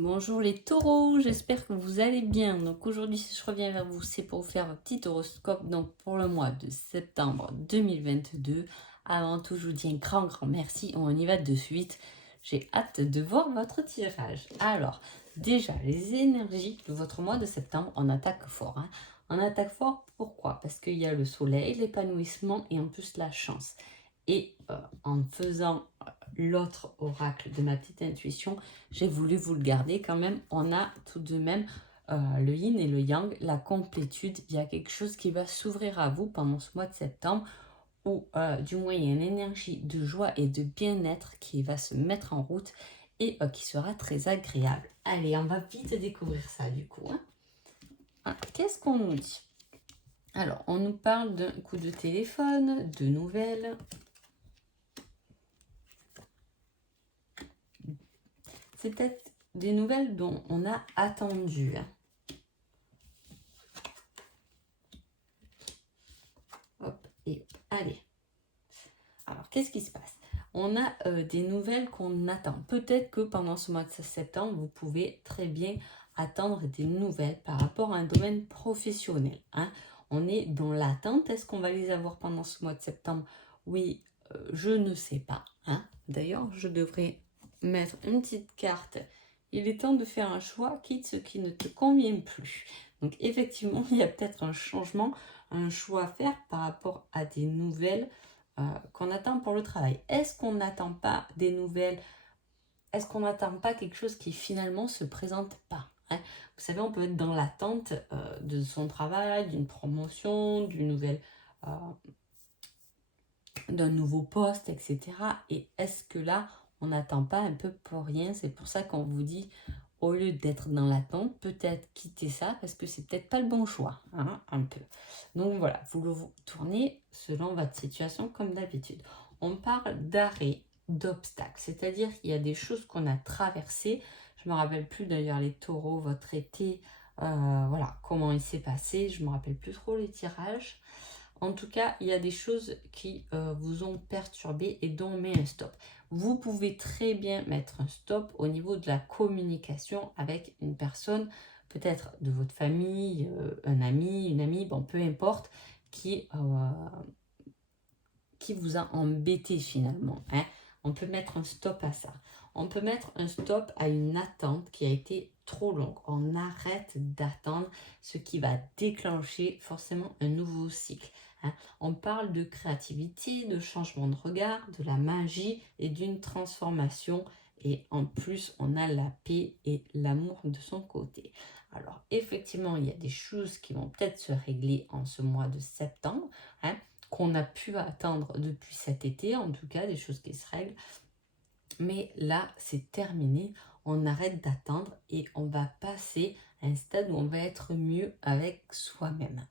Bonjour les taureaux, j'espère que vous allez bien. Donc aujourd'hui, si je reviens vers vous, c'est pour vous faire un petit horoscope donc pour le mois de septembre 2022. Avant tout, je vous dis un grand merci. On y va de suite. J'ai hâte de voir votre tirage. Alors, déjà, les énergies de votre mois de septembre, on attaque fort. On attaque fort, pourquoi? Parce qu'il y a le soleil, l'épanouissement et en plus la chance. Et en faisant l'autre oracle de ma petite intuition, j'ai voulu vous le garder quand même. On a tout de même le yin et le yang, la complétude. Il y a quelque chose qui va s'ouvrir à vous pendant ce mois de septembre, ou du moins il y a une énergie de joie et de bien-être qui va se mettre en route et qui sera très agréable. Allez, on va vite découvrir ça du coup. Qu'est-ce qu'on nous dit? Alors, on nous parle d'un coup de téléphone, de nouvelles. C'est peut-être des nouvelles dont on a attendu. Hop, et allez. Alors, qu'est-ce qui se passe? On a des nouvelles qu'on attend. Peut-être que pendant ce mois de septembre, vous pouvez très bien attendre des nouvelles par rapport à un domaine professionnel. On est dans l'attente. Est-ce qu'on va les avoir pendant ce mois de septembre? Oui, je ne sais pas. D'ailleurs, je devrais mettre une petite carte. Il est temps de faire un choix, quitte ce qui ne te convient plus. Donc, effectivement, il y a peut-être un changement, un choix à faire par rapport à des nouvelles qu'on attend pour le travail. Est-ce qu'on n'attend pas des nouvelles? Est-ce qu'on n'attend pas quelque chose qui finalement se présente pas? Vous savez, on peut être dans l'attente de son travail, d'une promotion, d'un nouveau poste, etc. Et est-ce que là, on n'attend pas un peu pour rien? C'est pour ça qu'on vous dit, au lieu d'être dans l'attente, peut-être quitter ça parce que c'est peut-être pas le bon choix, un peu. Donc voilà, vous le tournez selon votre situation comme d'habitude. On parle d'arrêt, d'obstacles, c'est-à-dire qu'il y a des choses qu'on a traversées. Je me rappelle plus d'ailleurs les taureaux, votre été, voilà, comment il s'est passé. Je me rappelle plus trop les tirages. En tout cas, il y a des choses qui vous ont perturbé et dont on met un stop. Vous pouvez très bien mettre un stop au niveau de la communication avec une personne, peut-être de votre famille, un ami, une amie, bon, peu importe, qui vous a embêté finalement. On peut mettre un stop à ça. On peut mettre un stop à une attente qui a été trop longue. On arrête d'attendre, ce qui va déclencher forcément un nouveau cycle. On parle de créativité, de changement de regard, de la magie et d'une transformation. Et en plus, on a la paix et l'amour de son côté. Alors, effectivement, il y a des choses qui vont peut-être se régler en ce mois de septembre, qu'on a pu attendre depuis cet été, en tout cas, des choses qui se règlent. Mais là, c'est terminé. On arrête d'attendre et on va passer à un stade où on va être mieux avec soi-même.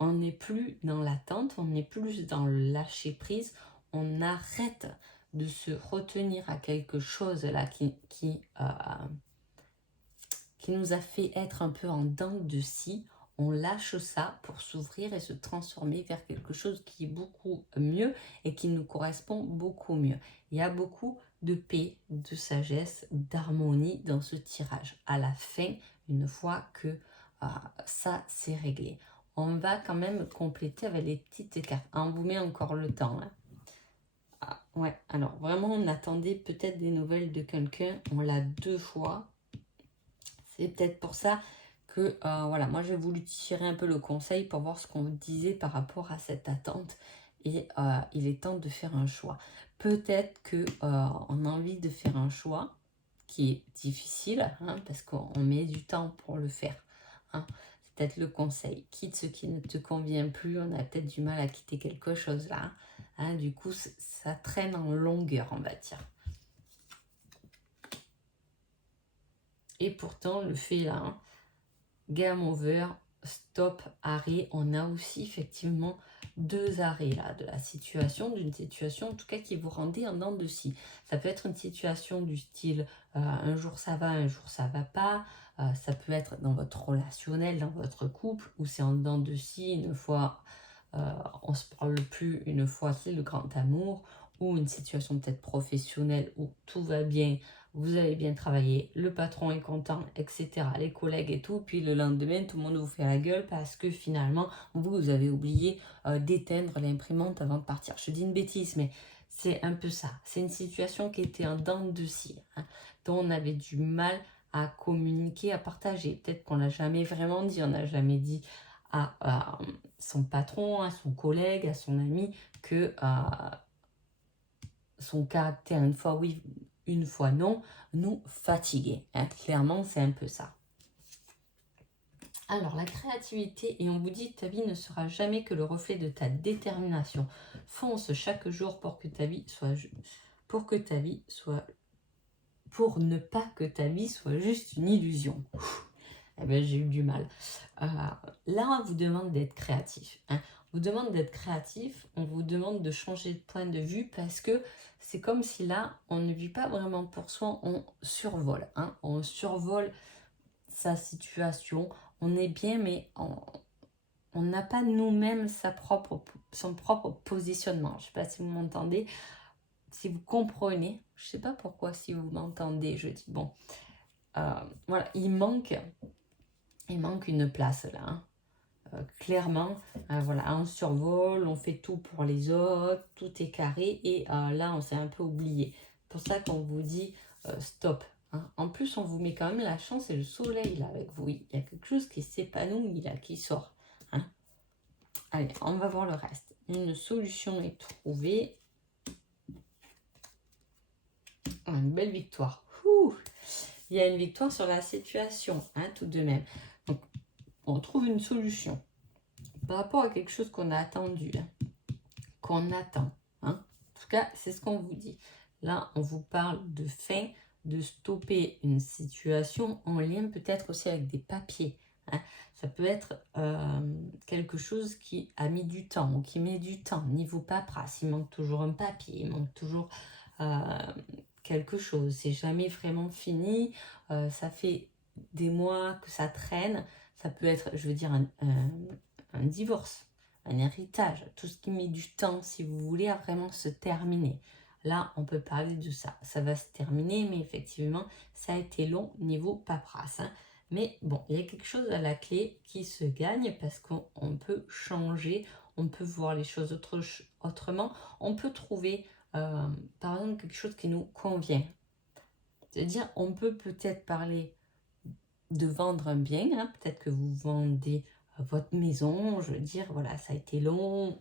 On n'est plus dans l'attente, on n'est plus dans le lâcher-prise. On arrête de se retenir à quelque chose là qui nous a fait être un peu en dents de scie. On lâche ça pour s'ouvrir et se transformer vers quelque chose qui est beaucoup mieux et qui nous correspond beaucoup mieux. Il y a beaucoup de paix, de sagesse, d'harmonie dans ce tirage. À la fin, une fois que ça c'est réglé, on va quand même compléter avec les petites cartes. On vous met encore le temps. Ouais, alors vraiment, on attendait peut-être des nouvelles de quelqu'un. On l'a 2 fois. C'est peut-être pour ça que, voilà, moi j'ai voulu tirer un peu le conseil pour voir ce qu'on disait par rapport à cette attente. Et il est temps de faire un choix. Peut-être qu'on a envie de faire un choix qui est difficile, parce qu'on met du temps pour le faire. C'est peut-être le conseil. Quitte ce qui ne te convient plus, on a peut-être du mal à quitter quelque chose là. Du coup, ça traîne en longueur, on va dire. Et pourtant, le fait là, game over, stop, arrêt. On a aussi effectivement 2 arrêts là de la situation, d'une situation en tout cas qui vous rendait en dents de scie. Ça peut être une situation du style un jour ça va, un jour ça va pas. Ça peut être dans votre relationnel, dans votre couple, où c'est en dents de scie, une fois on se parle plus, une fois c'est le grand amour, ou une situation peut-être professionnelle où tout va bien, vous avez bien travaillé, le patron est content, etc., les collègues et tout, puis le lendemain, tout le monde vous fait la gueule parce que finalement, vous avez oublié d'éteindre l'imprimante avant de partir. Je dis une bêtise, mais c'est un peu ça. C'est une situation qui était en dents de scie, hein, dont on avait du mal à communiquer, à partager. Peut-être qu'on l'a jamais vraiment dit, on n'a jamais dit à son patron, à son collègue, à son ami, que son caractère, une fois oui, une fois non, nous fatiguait. Hein. Clairement, c'est un peu ça. Alors, la créativité, et on vous dit, ta vie ne sera jamais que le reflet de ta détermination. Fonce chaque jour pour que ta vie soit... Pour ne pas que ta vie soit juste une illusion. Eh ben, j'ai eu du mal. Là, on vous demande d'être créatif. Hein. On vous demande d'être créatif, on vous demande de changer de point de vue parce que c'est comme si là, on ne vit pas vraiment pour soi, on survole. Hein. On survole sa situation, on est bien, mais on n'a pas nous-mêmes son propre positionnement. Je ne sais pas si vous m'entendez, si vous comprenez. Je ne sais pas pourquoi si vous m'entendez, je dis bon. Voilà, il manque une place là. Hein. Clairement, voilà, on survole, on fait tout pour les autres, tout est carré et là, on s'est un peu oublié. C'est pour ça qu'on vous dit stop. Hein. En plus, on vous met quand même la chance et le soleil là avec vous. Il y a quelque chose qui s'épanouit là, qui sort. Hein. Allez, on va voir le reste. Une solution est trouvée. Une belle victoire. Ouh, il y a une victoire sur la situation, hein, tout de même. Donc, on trouve une solution par rapport à quelque chose qu'on a attendu, hein, qu'on attend. Hein. En tout cas, c'est ce qu'on vous dit. Là, on vous parle de fin, de stopper une situation en lien peut-être aussi avec des papiers. Hein. Ça peut être quelque chose qui a mis du temps ou qui met du temps. Niveau paperasse, il manque toujours un papier, il manque toujours quelque chose. C'est jamais vraiment fini. Ça fait des mois que ça traîne. Ça peut être, je veux dire, un divorce, un héritage, tout ce qui met du temps, si vous voulez, à vraiment se terminer. Là, on peut parler de ça. Ça va se terminer, mais effectivement, ça a été long niveau paperasse. Hein. Mais bon, il y a quelque chose à la clé qui se gagne parce qu'on peut changer, on peut voir les choses autrement, on peut trouver, par exemple, quelque chose qui nous convient. C'est-à-dire, on peut peut-être parler de vendre un bien, hein, peut-être que vous vendez votre maison, je veux dire, voilà, ça a été long,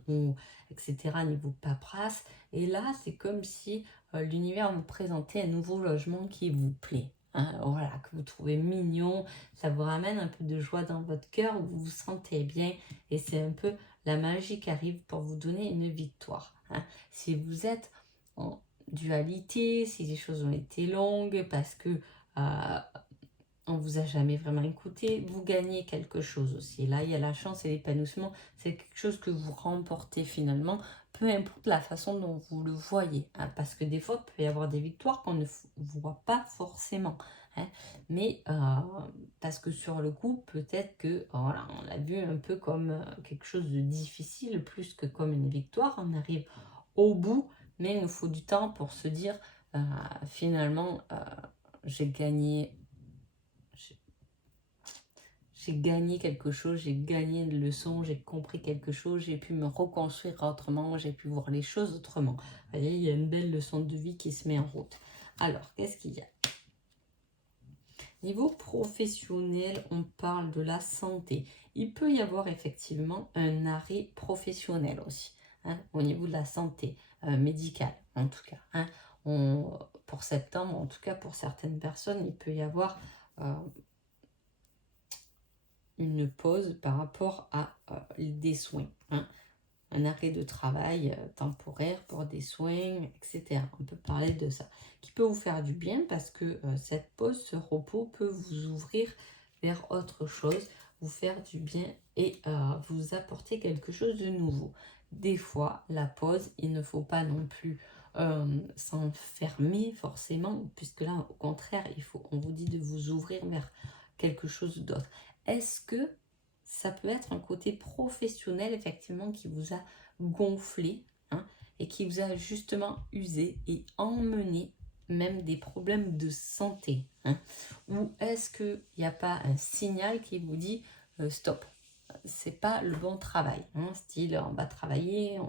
etc., niveau paperasse. Et là, c'est comme si l'univers vous présentait un nouveau logement qui vous plaît. Hein, voilà, que vous trouvez mignon, ça vous ramène un peu de joie dans votre cœur, vous vous sentez bien, et c'est un peu la magie qui arrive pour vous donner une victoire. Hein. Si vous êtes en dualité, si les choses ont été longues, parce que on vous a jamais vraiment écouté, vous gagnez quelque chose aussi. Là, il y a la chance et l'épanouissement, c'est quelque chose que vous remportez finalement, peu importe la façon dont vous le voyez. Hein, parce que des fois, il peut y avoir des victoires qu'on ne voit pas forcément. Hein, mais parce que sur le coup, peut-être que voilà, on l'a vu un peu comme quelque chose de difficile, plus que comme une victoire. On arrive au bout, mais il nous faut du temps pour se dire finalement, j'ai gagné quelque chose, j'ai gagné une leçon, j'ai compris quelque chose, j'ai pu me reconstruire autrement, j'ai pu voir les choses autrement. Vous voyez, il y a une belle leçon de vie qui se met en route. Alors, qu'est-ce qu'il y a? Niveau professionnel, on parle de la santé. Il peut y avoir effectivement un arrêt professionnel aussi, hein, au niveau de la santé médicale, en tout cas. Hein. Pour septembre, en tout cas pour certaines personnes, il peut y avoir une pause par rapport à des soins. Hein. Un arrêt de travail temporaire pour des soins, etc. On peut parler de ça. Qui peut vous faire du bien parce que cette pause, ce repos peut vous ouvrir vers autre chose, vous faire du bien et vous apporter quelque chose de nouveau. Des fois, la pause, il ne faut pas non plus s'enfermer forcément, puisque là, au contraire, on vous dit de vous ouvrir vers quelque chose d'autre. Est-ce que ça peut être un côté professionnel, effectivement, qui vous a gonflé, hein, et qui vous a justement usé et emmené même des problèmes de santé, hein? Ou est-ce qu'il n'y a pas un signal qui vous dit stop, c'est pas le bon travail, hein? Style, on va travailler,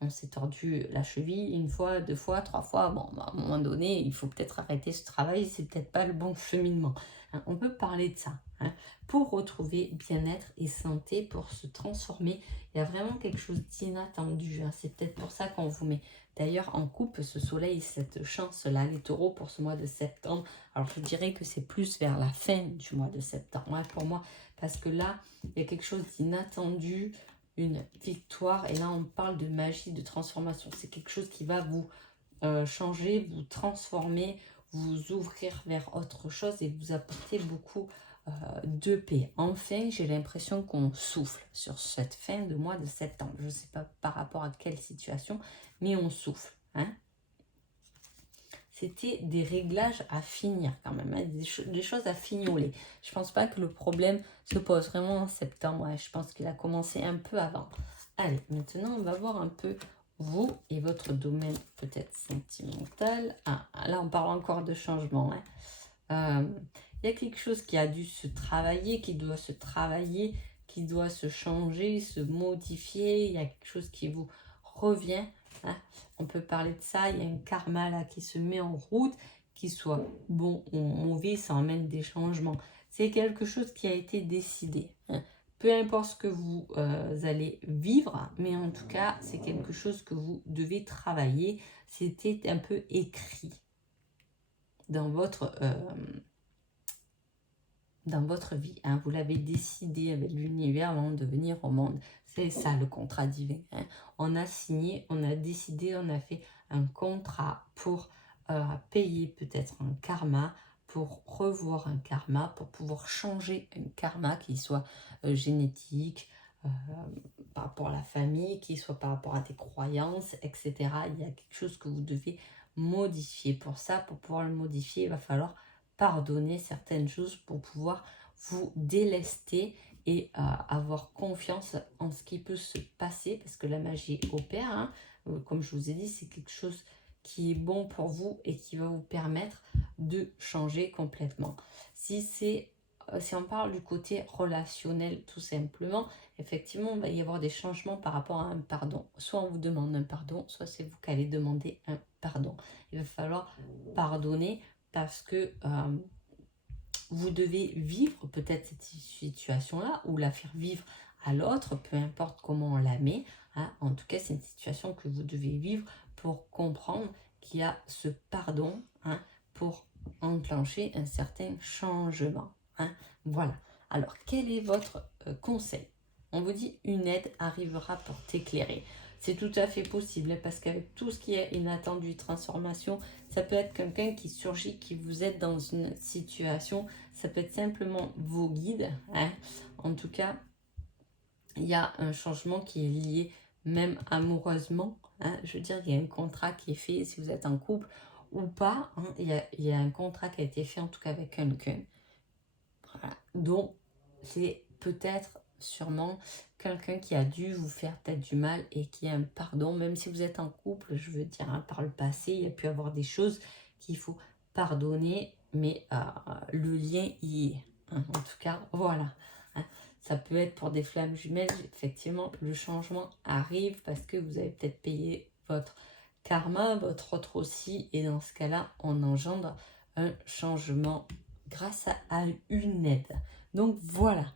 on s'est tordu la cheville une fois, deux fois, trois fois. Bon, bah, à un moment donné, il faut peut-être arrêter ce travail, c'est peut-être pas le bon cheminement, hein. On peut parler de ça, hein, pour retrouver bien-être et santé, pour se transformer. Il y a vraiment quelque chose d'inattendu, hein. C'est peut-être pour ça qu'on vous met d'ailleurs en couple ce soleil, cette chance-là, les taureaux, pour ce mois de septembre. Alors, je dirais que c'est plus vers la fin du mois de septembre, hein, pour moi, parce que là, il y a quelque chose d'inattendu, une victoire. Et là, on parle de magie, de transformation. C'est quelque chose qui va vous changer, vous transformer, vous ouvrir vers autre chose et vous apporter beaucoup de paix. Enfin, j'ai l'impression qu'on souffle sur cette fin de mois de septembre. Je ne sais pas par rapport à quelle situation, mais on souffle, hein. C'était des réglages à finir quand même, hein, des choses à fignoler. Je pense pas que le problème se pose vraiment en septembre. Ouais, je pense qu'il a commencé un peu avant. Allez, maintenant, on va voir un peu vous et votre domaine peut-être sentimental. Ah, là, on parle encore de changement, hein. Il y a quelque chose qui a dû se travailler, qui doit se travailler, qui doit se changer, se modifier. Il y a quelque chose qui vous revient, hein. On peut parler de ça. Il y a un karma là qui se met en route, qui soit bon ou mauvais, ça emmène des changements. C'est quelque chose qui a été décidé, hein. Peu importe ce que vous allez vivre, mais en tout cas, c'est quelque chose que vous devez travailler. C'était un peu écrit dans votre vie, hein. Vous l'avez décidé avec l'univers avant de venir au monde. C'est ça le contrat divin, hein. On a signé, on a décidé, on a fait un contrat pour payer peut-être un karma, pour revoir un karma, pour pouvoir changer un karma qui soit génétique, par rapport à la famille, qui soit par rapport à des croyances, etc. Il y a quelque chose que vous devez modifier. Pour ça, pour pouvoir le modifier, il va falloir pardonner certaines choses pour pouvoir vous délester et avoir confiance en ce qui peut se passer, parce que la magie opère, hein. Comme je vous ai dit, c'est quelque chose qui est bon pour vous et qui va vous permettre de changer complètement. Si on parle du côté relationnel tout simplement, effectivement, il va y avoir des changements par rapport à un pardon. Soit on vous demande un pardon, soit c'est vous qui allez demander un pardon. Il va falloir pardonner parce que vous devez vivre peut-être cette situation-là ou la faire vivre à l'autre, peu importe comment on la met, hein. En tout cas, c'est une situation que vous devez vivre pour comprendre qu'il y a ce pardon, hein, pour enclencher un certain changement, hein. Voilà. Alors, quel est votre conseil? On vous dit une aide arrivera pour t'éclairer. C'est tout à fait possible, hein, parce qu'avec tout ce qui est inattendu, transformation, ça peut être quelqu'un qui surgit, qui vous aide dans une situation. Ça peut être simplement vos guides, hein. En tout cas, il y a un changement qui est lié même amoureusement, hein. Je veux dire, il y a un contrat qui est fait, si vous êtes en couple ou pas, hein, il y a un contrat qui a été fait en tout cas avec quelqu'un. Voilà. Donc, c'est peut-être, sûrement, quelqu'un qui a dû vous faire peut-être du mal et qui a un pardon, même si vous êtes en couple, je veux dire, hein, par le passé, il y a pu avoir des choses qu'il faut pardonner, mais le lien y est, hein. En tout cas, voilà, hein. Ça peut être pour des flammes jumelles, effectivement, le changement arrive parce que vous avez peut-être payé votre karma, votre autre aussi, et dans ce cas-là, on engendre un changement grâce à une aide. Donc voilà.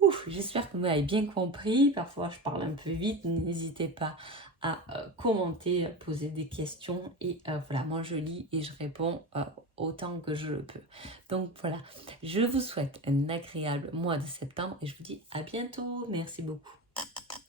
Ouf, j'espère que vous avez bien compris. Parfois, je parle un peu vite. N'hésitez pas à commenter, poser des questions. Et voilà, moi, je lis et je réponds autant que je le peux. Donc voilà, je vous souhaite un agréable mois de septembre et je vous dis à bientôt. Merci beaucoup.